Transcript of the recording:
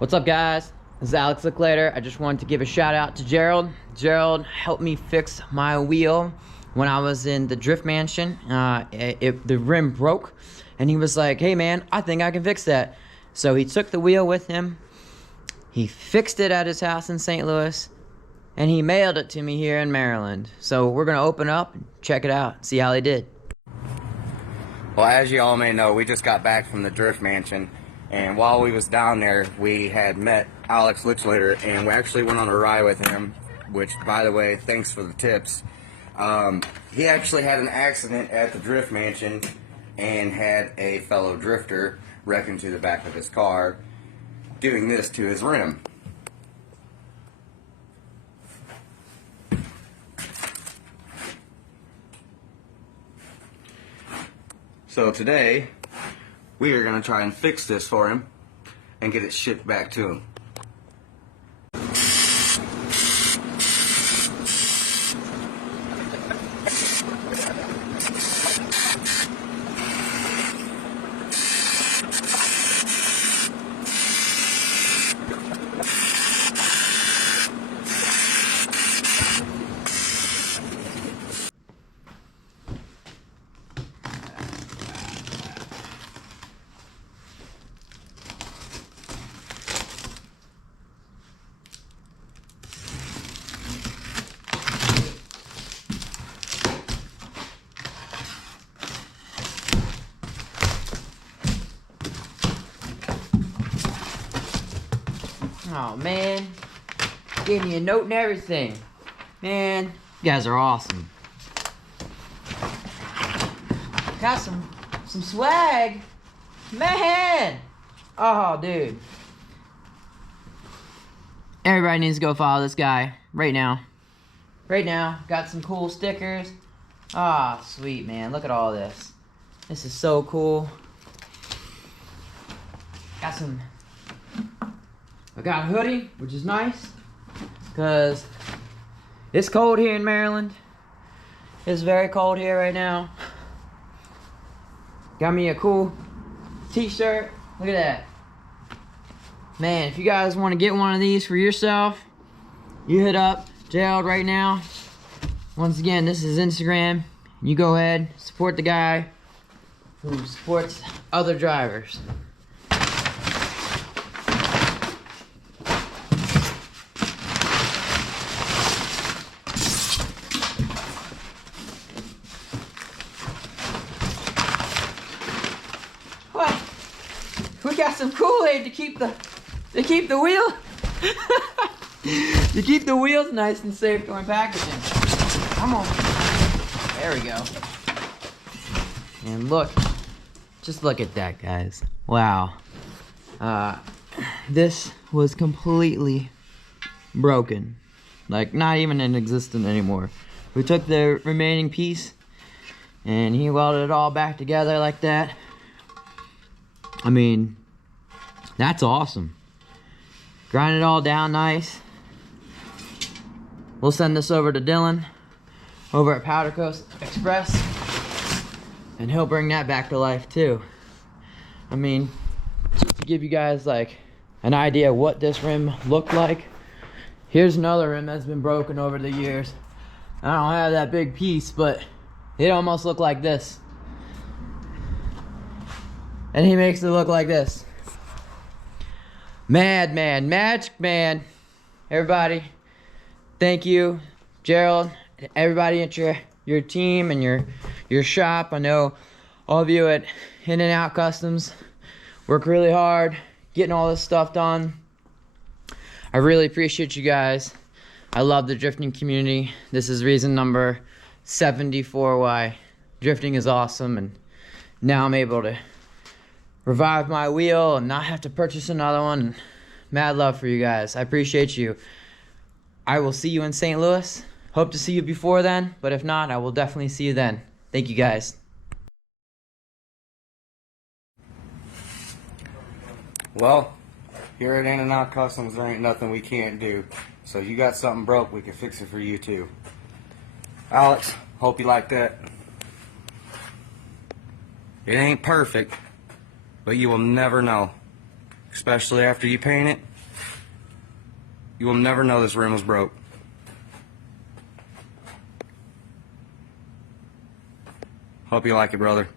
What's up, guys? This is Alex Licklater. I just wanted to give a shout out to Gerald. Gerald helped me fix my wheel when I was in the Drift Mansion. The rim broke, and he was like, "Hey man, I think I can fix that." So he took the wheel with him. He fixed it at his house in St. Louis, and he mailed it to me here in Maryland. So we're gonna open up and check it out, see how he did. Well, as you all may know, we just got back from the Drift Mansion, and while we was down there, we had met Alex Licklater, and we actually went on a ride with him, which, by the way, thanks for the tips. He actually had an accident at the Drift Mansion and had a fellow drifter wreck into the back of his car, doing this to his rim. So today, we are going to try and fix this for him and get it shipped back to him. Oh man, gave me a note and everything. Man, you guys are awesome. Got some swag. Man! Oh, dude. Everybody needs to go follow this guy right now. Right now, got some cool stickers. Ah, sweet, man. Look at all this. This is so cool. I got a hoodie, which is nice, because it's cold here in Maryland. It's very cold here right now. Got me a cool t-shirt. Look at that. Man, if you guys want to get one of these for yourself, you hit up Gerald right now. Once again, this is Instagram. You go ahead, support the guy who supports other drivers. We got some Kool-Aid to keep the wheel to keep the wheels nice and safe during packaging. Come on. There we go. And look, just look at that, guys. Wow. This was completely broken. Like, not even in existence anymore. We took the remaining piece and he welded it all back together like that. I mean, that's awesome. Grind it all down nice. We'll send this over to Dylan over at Powder Coast Express, and he'll bring that back to life too. I mean, just to give you guys like an idea of what this rim looked like, here's another rim that's been broken over the years. I don't have that big piece, but it almost looked like this. And he makes it look like this. Madman, Magic Man. Everybody, thank you, Gerald, everybody at your team and your shop. I know all of you at In-N-Out Customs work really hard getting all this stuff done. I really appreciate you guys. I love the drifting community. This is reason number 74 why drifting is awesome, and now I'm able to revive my wheel and not have to purchase another one. Mad love for you guys. I appreciate you. I will see you in St. Louis. Hope to see you before then, but if not, I will definitely see you then. Thank you, guys. Well, here at In-N-Out Customs, there ain't nothing we can't do. So if you got something broke, we can fix it for you too. Alex, hope you like that. It ain't perfect, but you will never know. especially after you paint it, you will never know this rim was broke. Hope you like it, brother.